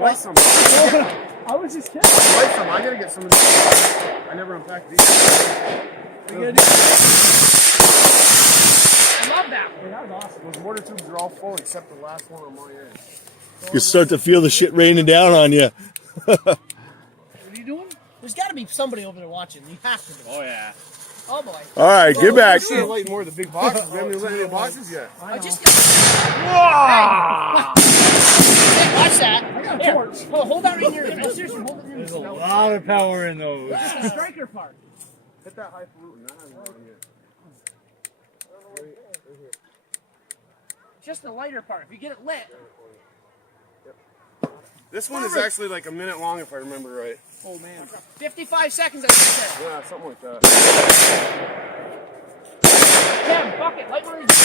Light some. I was just kidding. Light some. I gotta get some of these. I never unpacked these. I love that one. That was awesome. Those mortar tubes are all full except the last one on my end. You start to feel the shit raining down on you. What are you doing? There's got to be somebody over there watching. You have to be. Oh yeah. Oh boy. All right, get back. I should light more of the big boxes. We haven't even lit any of the boxes yet. I just. Hey, watch that. I got a torch. Oh, hold that in your. Seriously, hold it in your. There's a lot of power in those. This is the striker part. Hit that highfalutin. That hasn't gone yet. Just the lighter part. If you get it lit. This one is actually like a minute long if I remember right. Oh man. 55 seconds, I think. Yeah, something like that. Cam, bucket, light one of these.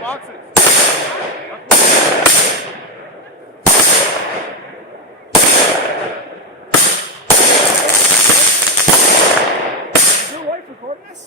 Boxes. Is your wife recording this?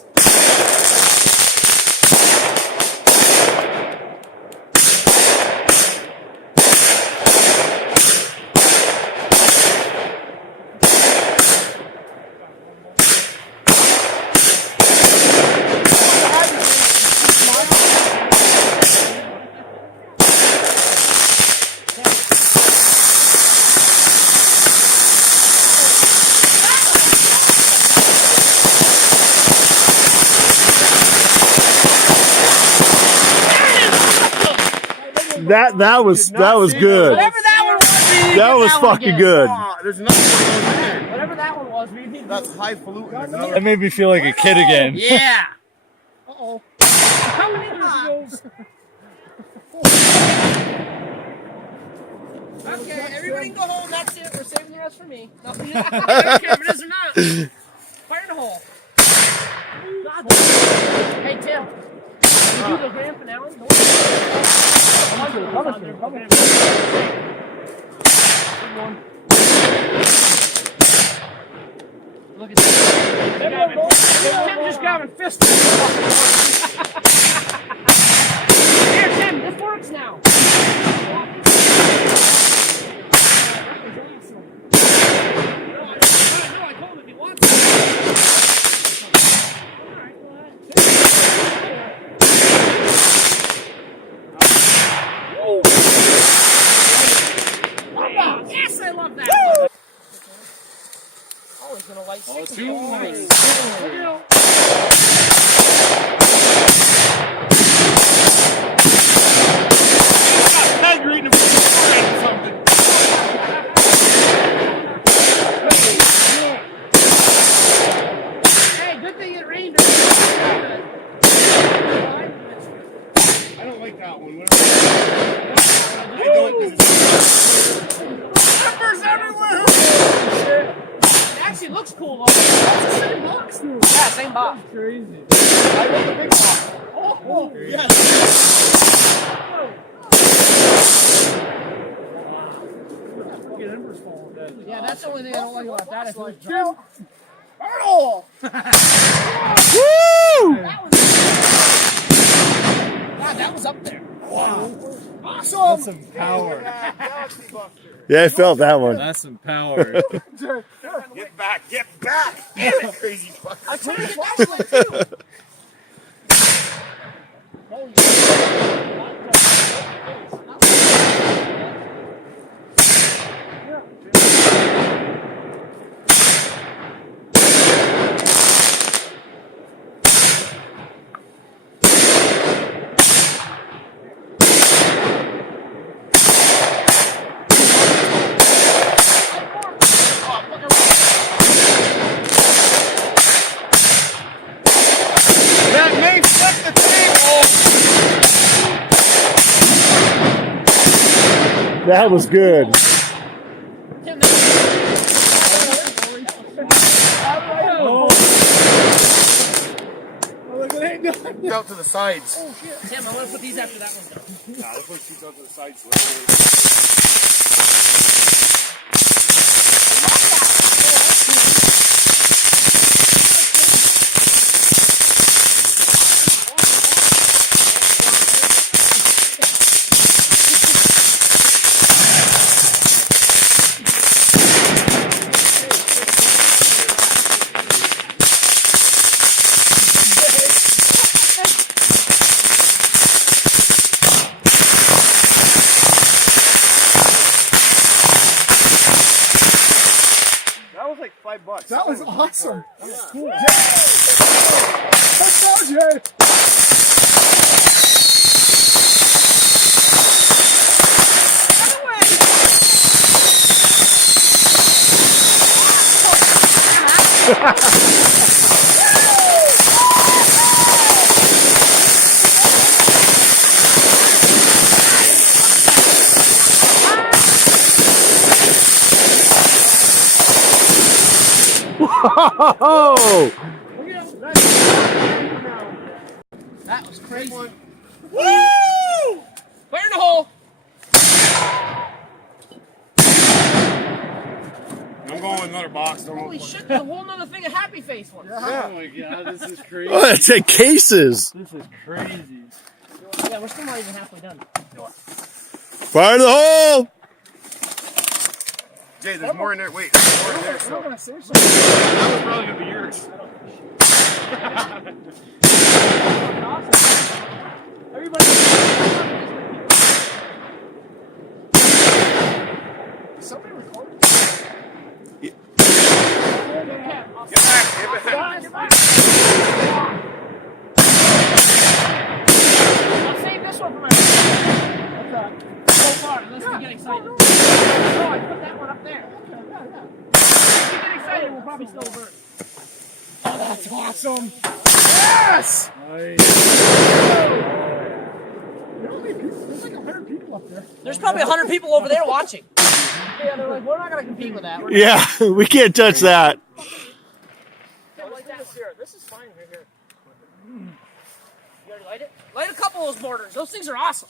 That was good. Whatever that one was, we need to That get was one fucking again. good. There's nothing going on there. Whatever that one was, we need to That's highfalutin. There's another. That made me feel like a kid again. Yeah. Uh-oh. Coming in hot. Okay, everybody can go home. That's it. We're saving the rest for me. No, I don't care if it is or not. Fire in the hole. Hey, Tim. Can you do the grand finale? Look at this. Tim just grabbing fists. Here, Tim, this works now. I told him if he wants to. Yes, I love that. Woo! Oh, he's gonna light 60. Hey, good thing it rained. I don't like that one. Peppers everywhere! It actually looks cool though. That's the same box. Yeah, same box. Crazy. I want the big box. Oh, yes. Yeah, that's the only thing I don't like about that. It's Jim. Earl! Woo! God, that was up there. Wow. That's Awesome! some power. Yeah, I felt that one. That's some power. Get back! Get back! Damn it, crazy fucker. I turned the flashlight too. Oh, yeah. That may flip the table! That was good. Out to the sides. Oh shit. Tim, I want to put these after that one done. Nah, this one shoots out to the sides. was like $5. That was awesome. That was cool. Yeah. Let's go, Jay. Oh! That was crazy. Woo! Fire in the hole. I'm going with another box. Don't Holy shit, there's a whole nother thing of Happy Face ones. Oh my god, this is crazy. Oh, it's in cases. This is crazy. Yeah, we're still not even halfway done. Fire in the hole! Jay, there's more in there. Wait, there's more in there. So. I'm gonna say something. That was probably gonna be yours. Everybody. Somebody recorded. Get back. I'll save this one for my so far. Let's get excited. Oh, I put that one up there. If we get excited, we'll probably still burn. Oh, that's awesome. Yes! There's like 100 people up there. There's probably 100 people over there watching. Yeah, they're like, we're not going to compete with that. We're Yeah, we can't touch that. This is fine right here. You already light it? Light a couple of those mortars. Those things are awesome.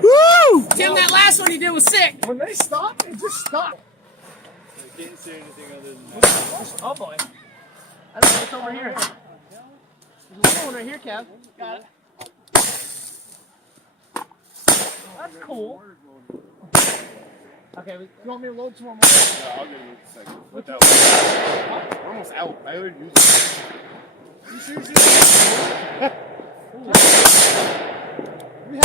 Woo! Tim, that last one you did was sick. When they stop, they just stop. I can't say anything other than that. Oh boy. I don't know what's over here. There's another one right here, Kev. Got it. That's cool. Okay, You want me to load some more? I'll give you a second. Put that one. We're almost out. I already used it. You seriously? We have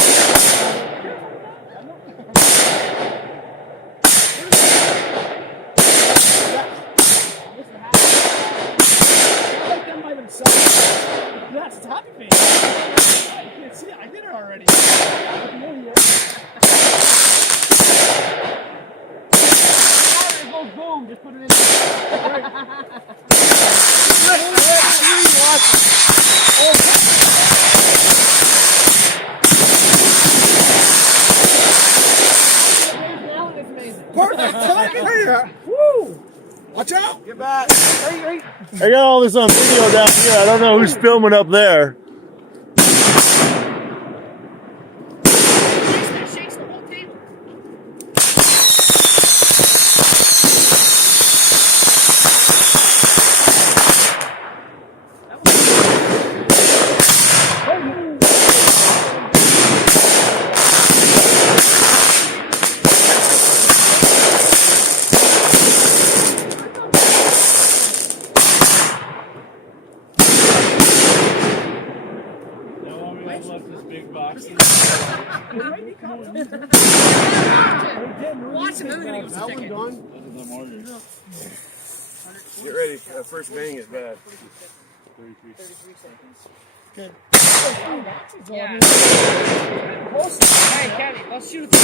like them by themselves. Yes, it's Happy Face. I can't see it. I did it already. It goes boom. Just put it in. It's amazing. Perfect timing here. Woo! Watch out. Get back. I got all this on video down here. I don't know who's filming up there. Shakes the whole table. Now want me to left this big box. Watch him, then they're gonna give us a That one ticket. done. Those are the mortars. Get ready. First bang is bad. 33 seconds. Yeah. Hey, Kenny, let's shoot it.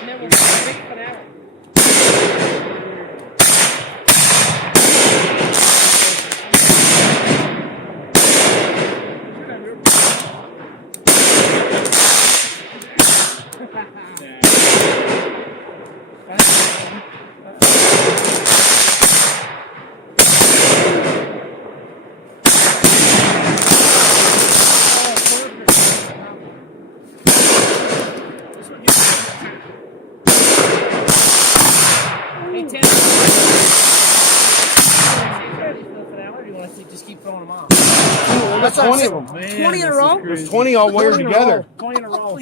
And then we'll make finale. Hey, Tim. just keep throwing them off. That's 20 of them. 20 in a row? There's 20 all wired together. 20 in a row.